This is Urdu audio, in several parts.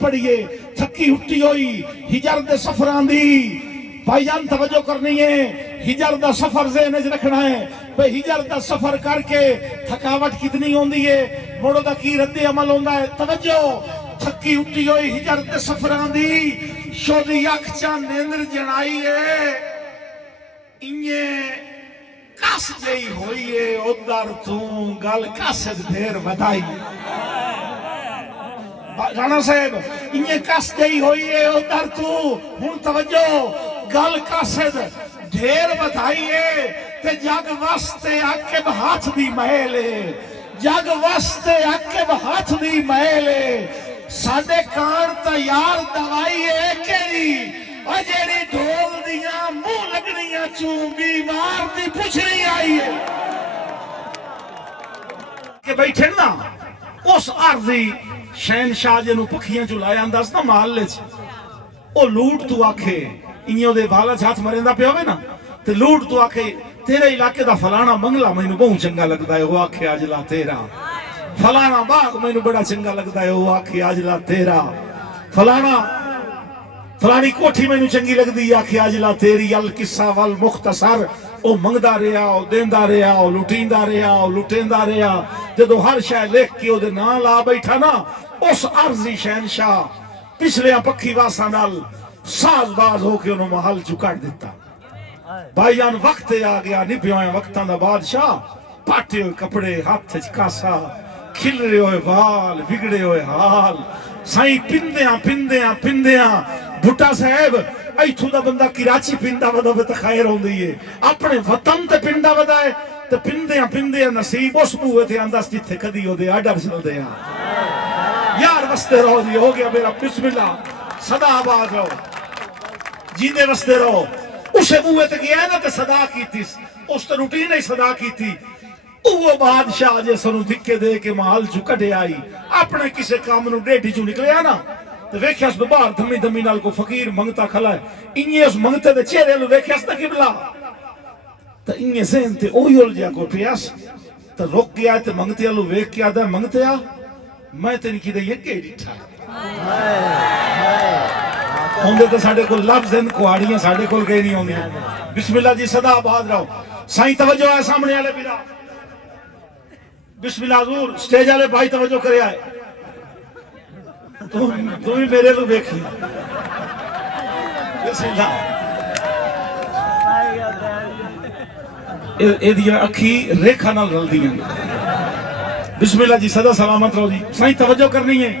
پڑھیے تھکی ہٹی ہوئی ہجر دے سفران دی بھائی جان توجہ کرنی ہے ہجر دا سفر ذہن وچ رکھنا ہے بھئی ہجر دا سفر کر کے تھکاوٹ کتنی ہوندی ہے موڑو دا کی رد عمل ہوندا ہے توجہ تھکی ہٹی ہوئی ہجر دے سفران دی شودی اکھ چاں نیندر جنائی ہے انہیں کس جئی ہوئی ہے ادھر تو گل کسد پھر بدائی رانا صاحب انہیں کس جئی ہوئی ہے ادھر تو ہن توجہ گل کسد ڈھیر بدائی ہے تے جگ واسطے عقب ہاتھ دی محلے جگ واسطے عقب ہاتھ دی محلے ساڈے کان تیار دوائی ہے کیڑی اور جیڑی ڈھول دیاں منہ لگنیاں چوں بیمار دی پوچھنی آئی ہے کہ بیٹھے نا اس عرضی شہنشاہ جنو پکھیاں چلایا انداز نا محلے چ او لوٹ تو آکھے انہوں دے بالا ہاتھ مریندا پیا ہوئے نا تے لوٹ تو آکھے تیرے علاقے دا فلانا بنگلہ مینوں بہت چنگا لگدا ہے وہ آکھے اجلا تیرا فلانا باغ مینوں بڑا چنگا لگدا ہے وہ آکھے اجلا تیرا فلانی کوٹھی مینوں چنگی لگدی ہے آکھے اجلا تیری القصہ والمختصر او منگدا رہیا او دیندا رہیا او لٹیندا رہیا او لٹیندا رہیا جدوں ہر شے لکھ کے او دے نام لا بیٹھا نا اس عرضی شہنشاہ پچھلے پکھی واسا نال ساز باز ہو کے انہوں محل چکڑ دیتا بھائی جان وقت آ گیا نبھے ہوئے وقتاں دا بادشاہ پاٹے ہوئے کپڑے ہاتھ کاسا کھلرے ہوئے وال بگڑے ہوئے حال سائیں پندیاں بھٹا صاحب ایتھوں دا بندہ کراچی پندا ودا تے خیر ہوندی ہے اپنے وطن تے پندا ودا ہے تے پندیاں نصیب اس منہ تے انداز جتھے کدی او دے آڈر چلدے ہیں یار وستے رہو جی ہو گیا میرا بسم اللہ صدا آباد رہو جیندے وستے رہو اسے منہ تے گیا نا تے صدا کیتی اس تے روٹین ہی صدا کیتی وہ بادشاہ جے سنو دھکے دے کے محل چو کٹے آئی اپنے کسے کام نو ڈیٹی چو نکلے آنا تو ویکھے اس ببار دھمی نال کو فقیر منگتا کھلا ہے انہیں اس منگتے دے چہرے لو ویکھے اس تا قبلہ تو انہیں ذہن تے اوہی اول جا کو پیاس تو رک گیا تے منگتے لو ویکھ کے آدھا منگتے آ میں تے نہیں کی دے یہ کہ ڈٹھا ہوندے تے ساڑھے کو لفظ ہیں کوہاڑیاں ساڑھے کو گئے نہیں ہوندے بسم اللہ جی صدا آباد رہو سائیں توجہ ہے سامنے والے بیرا بسم اللہ حضور سٹیج والے بھائی توجہ کرے آئے تم ہی میرے لو دیکھی بسم اللہ اے دیا اکھی ریکھا نال رل دیا بسم اللہ جی صدا سلامت رہو جی سائیں توجہ کرنی ہے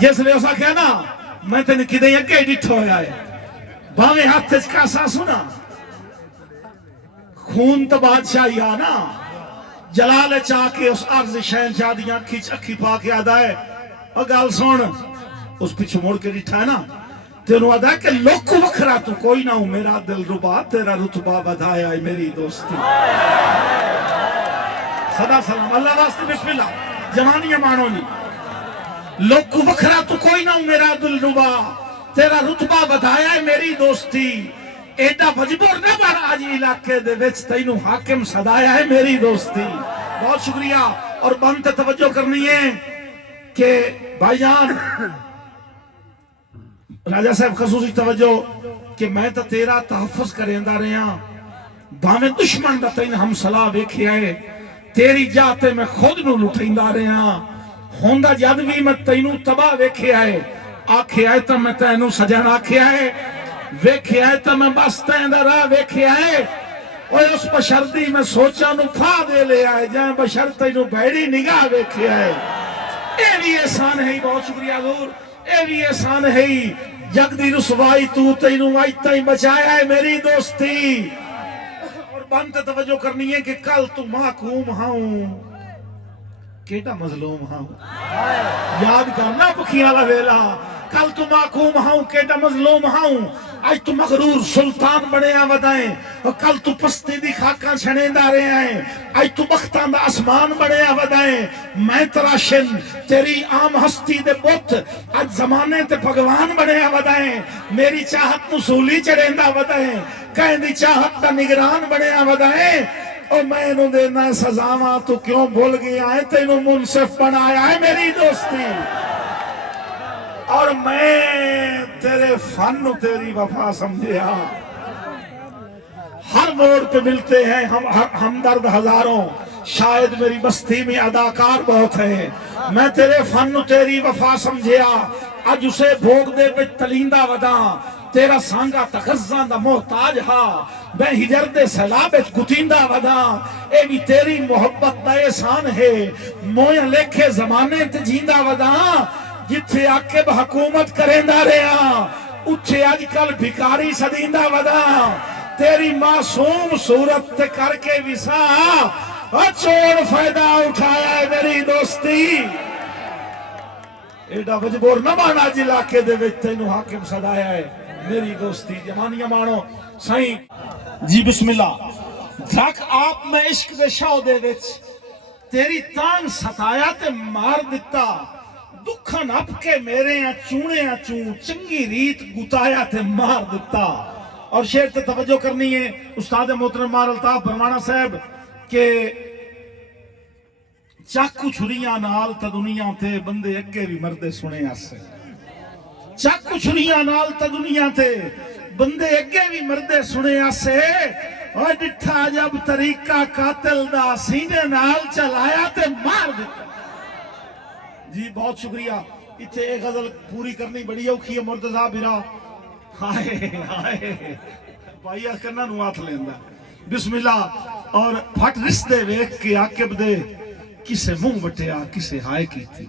جس لئے اسا کہا نا میں تے نکدے یکے ڈٹھو ہویا ہے باویں ہاتھ تج کاسا سنا خون تو بادشاہی آنا جلال چاہ کے اس عرض شہنشاہ دیاں اکھی پا کے آدھا ہے اور گال سن اس پیچھے موڑ کے ڈٹھا ہے نا تینوں آدھا ہے کہ لوگ وکھرا تو کوئی نہ ہوں میرا دل ربا تیرا رتبہ بدھایا ہے میری دوستی صدا سلام اللہ واسطے بسم اللہ جوانیاں مانو نہیں لوگ وکھرا تو کوئی نہ ہوں میرا دل ربا تیرا رتبہ بدھایا ہے میری دوستی ایڈا مجبور نہ بار آج علاقے دے وچ تینوں حاکم صدایا ہے میری دوستی بہت شکریہ اور بنتے توجہ کرنی ہے کہ بھائی جان راجہ صاحب خصوصی توجہ کہ میں تا تیرا تحفظ کریندہ رہے ہیں باہمیں دشمن دا تین ہم صلاح ویکھے آئے تیری جاتے میں خود نو لٹھیندہ رہے ہیں ہوندہ جادوی میں تینوں تباہ ویکھے آئے آکھے آئے تا میں تینوں سجن آکھے آئے ویکھے آئے تا میں بستے اندر راہ ویکھے آئے اور اس بشردی میں سوچا نو پھا دے لے آئے جائیں بشرتی نو بھیڑی نگاہ ویکھے آئے اے بھی احسان ہے بہت شکریہ حضور اے بھی احسان ہے جگ دی رسوائی تو تینوں آئی تائیں بچایا ہے میری دوستی اور بنتے توجہ کرنی ہے کہ کل تو محکوم ہاں کیٹا مظلوم ہاں یاد کرنا پکھیاں لویلا کل تو محکوم ہاں کیٹا مظلوم ہاں آج تو مغرور سلطان بنے آودائیں اور کل تو پستی دی خاکاں چھنیندہ رہے ہیں آج تو بختان دا اسمان بنے آودائیں میں تراشن تیری عام ہستی دے بت آج زمانے تے بھگوان بنے آودائیں میری چاہت نسولی چڑھیندہ آودائیں کہیں دی چاہت دا نگران بنے آودائیں اور میں انہوں دینا سزاواں تو کیوں بھول گیا ہے تینوں منصف بنایا ہے میری دوستی اور میں تیرے فن تیری وفا سمجھیا. ہر موڑ پہ ملتے ہیں ہمدرد ہزاروں، شاید میری بستی میں اداکار بہت ہیں. میں تیرے فن تیری وفا سمجھیا، اج اسے بھوگ دے وچ تلیندا ودا. تیرا سانگا تغزاں دا محتاج ہا، میں ہجر دے سیلاب وچ گتیندا ودا. اے بھی تیری محبت دا احسان ہے، مویا لکھے زمانے تے جیندا ودا. جتھے عاقب حکومت کریندا رہیا، اتھے اج کل بھکاری سدیندا ودا. تیری معصوم صورت تے کر کے وسا، چھوڑ فائدہ اٹھایا ہے میری دوستی. ایڈا مجبور نہ مانا جی علاقے دے وچ تینوں حاکم صدایا ہے میری دوستی. جوانیاں مانو سائیں جی بسم اللہ. دھک آپ میں عشق دے شاہ دے وچ تیری تان ستایا تے مار دتا. دکھن اپ کے میرے چونے چوں چنگی ریت گتایا تے مار دتا. اور شعر تے توجہ کرنی ہے استاد محترم مار الطاف بھروانا صاحب کہ چاکو چھریاں نال تا دنیا تے بندے اگے بھی مردے سنے آسے. چاکو چھریاں نال تا دنیا تے بندے اگے بھی مردے سنے آسے. اور ڈٹھا جب طریقہ قاتل دا سینے نال چلایا تے مار دیتا. جی بہت شکریہ. اتھے ایک غزل پوری کرنی بڑی اوکھی ہے. مرتضیٰ برا ہائے ہائے بھائیہ کرنا نو آتھ لیندہ. بسم اللہ. اور پھٹ رس دے ویک کے عاقب دے کسے منہ وٹیا کسے ہائے کی تھی.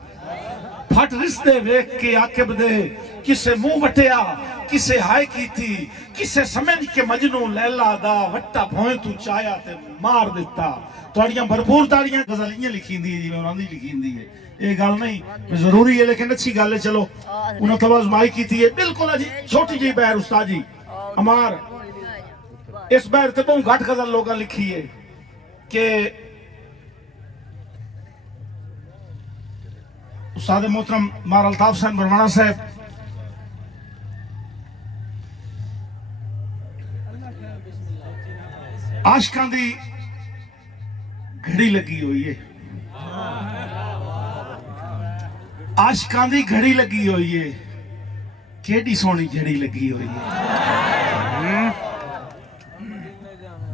پھٹ رس دے ویک کے عاقب دے کسے منہ وٹیا کسے ہائے کی تھی. کسے سمجھ کے مجنوں لیلا دا وٹا بھوئیں تو چایا تے مار دیتا. توڑیاں بھرپور تاڑیاں غزلیاں لکھیں دی ہے جی میں انہوں نے لکھیں دی ہے. ایک گال نہیں ضروری ہے لیکن اچھی گال ہے. چلو انہوں نے توازمائی کی تھی. بالکل جی چھوٹی جی بہر استاد جی ہمار اس بہر تے بہت گھٹ غزل لوگاں لکھی ہے کہ استاد محترم مار الطاف حسین بھروانا صاحب عاشقاں دی گھڑی لگی ہوئی ہے. عاشقاں دی گھڑی لگی ہوئی ہے. کیڑی سونی جھڑی لگی ہوئی ہے.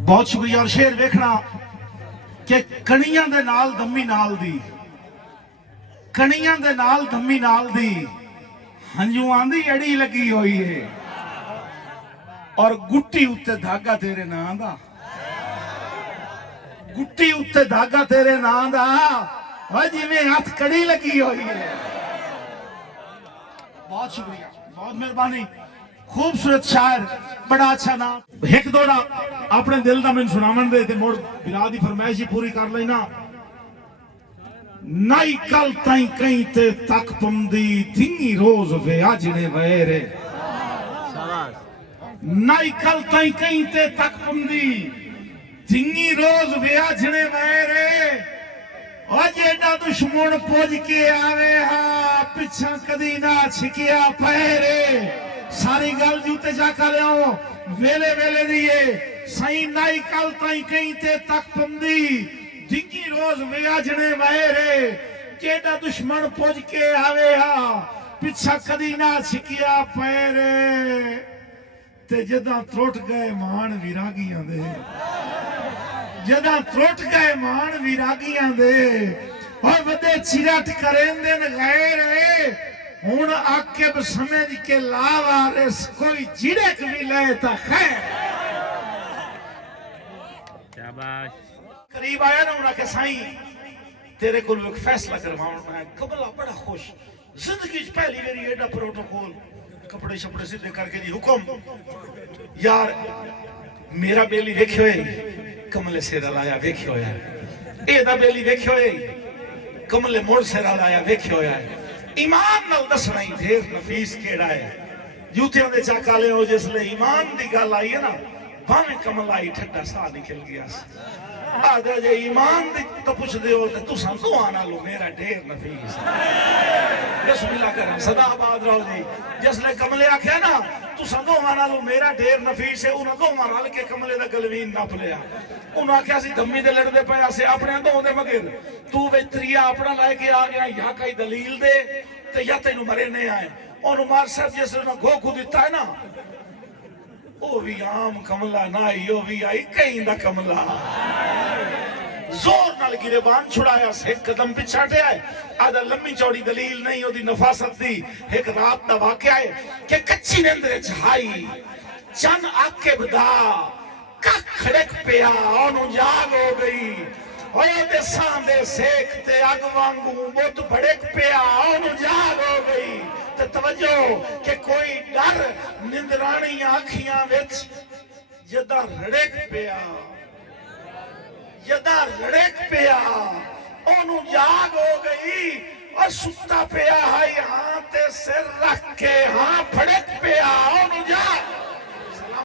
بہت شکریہ. اور شعر ویکھنا کہ کنیاں دے نال دمی نال دی کنیاں دے نال دمی نال دی ہنجوان دی اڑی لگی ہوئی ہے. اور گٹی اتے دھاگا تیرے نام دا گٹی اتے دھاگا تیرے نام دا جی میں ہاتھ کڑی لگی ہوئی ہے. بہت شکریہ بہت مہربانی. خوبصورت شاعر بڑا اچھا نام. ایک دوڑا اپنے دل دا من سنامن دے تے موڑ بلادی فرمائشی پوری کر لینا. نائی کل تائیں کہیں تے تک پمدی دھنی روز وے آجنے ویرے. نائی کل تائیں کہیں تے تک پمدی دھنی روز وے آجنے ویرے. اور جیڑا دشمن پوج کے آوے ہاں پچھا کدی نہ چھکیا پیرے. ساری گل جوتے جا کر لیاؤں ویلے ویلے دیئے. سائیں نائی کل تائیں کہیں تے تک پمدی دھنی روز وے آجنے ویرے. جیڑا دشمن پوج کے آوے ہاں پچھا کدی نہ چھکیا پیرے. تے جدہ تروٹ گئے مان ویراگیاں دے جدہ تروٹ گئے مان ویراگیاں دے. اور ودے چیرٹ کریں دن غیرے. ہون عاقب سمجھ کے لاوارس کوئی جڑک بھی لے تا خیر. قریب آیا نا انہاں کہ سائیں تیرے کو ایک فیصلہ کرواؤں. میں قبلہ بڑا خوش زندگی پہلی میری ایڈا پروٹوکول کپڑے شپڑے سیدھے کر کے جی حکم یار میرا بیلی ویکھے ہوئے کملے سیرہ لایا ویکھے ہویا ہے. ایدہ بیلی ویکھے ہوئے کملے موڑ سیرہ لایا ویکھے ہویا ہے. ایمان نل دسنا ہی دھیر نفیس کیڑا ہے. جوتیاں دے چاکا لے ہو جس لے ایمان دی گال آئی ہے نا بانے کمل آئی ٹھٹا سا نکل گیا سے. آدھا جے ایمان دی تو پوچھ دے ہوتے تو سن دو آنا لو میرا دھیر نفیس. بسم اللہ کرم صدا آباد رہو جی. جس لے کملے آکھیا نا تو سن دو آنا لو میرا دھیر نفیس ہے. انہاں دو آنا لے کے کملے دا گلوین نہ پلیا. انہاں کیا سی دھمی دے لڑ دے پیا سے اپنے دو دے مگر تو ویتریا اپنا لائے کے آگیا یا کئی دلیل دے تے یا تینو مرے نہیں آئے. انہوں مار صاحب جیسے انہوں گو کو دیتا ہے نا وہ بھی عام کملہ نہ ہی وہ بھی آئی کہیں دا کملہ زور نال گریبان چھڑایا ایک قدم پچھاٹے آئے آدھا لمبی چوڑی دلیل نہیں ہو دی نفاست دی ایک رات دا واقعہ ہے کہ کچھی نندرے چھائی چن آکے بدا کھڑک پیا انہوں جاگ ہو گئی دے ساندے سیکھتے اگ وانگوں بہت بڑک پیا انہوں جاگ ہو گئی تو توجہ کہ کوئی ڈر نندرانی آنکھیاں وچ جدا رڑک پیا جدا رڑک پیا انہوں جاگ ہو گئی اور ستا پیا ہائی ہاں تے سر رکھ کے ہاں پھڑک پیا انہوں جاگ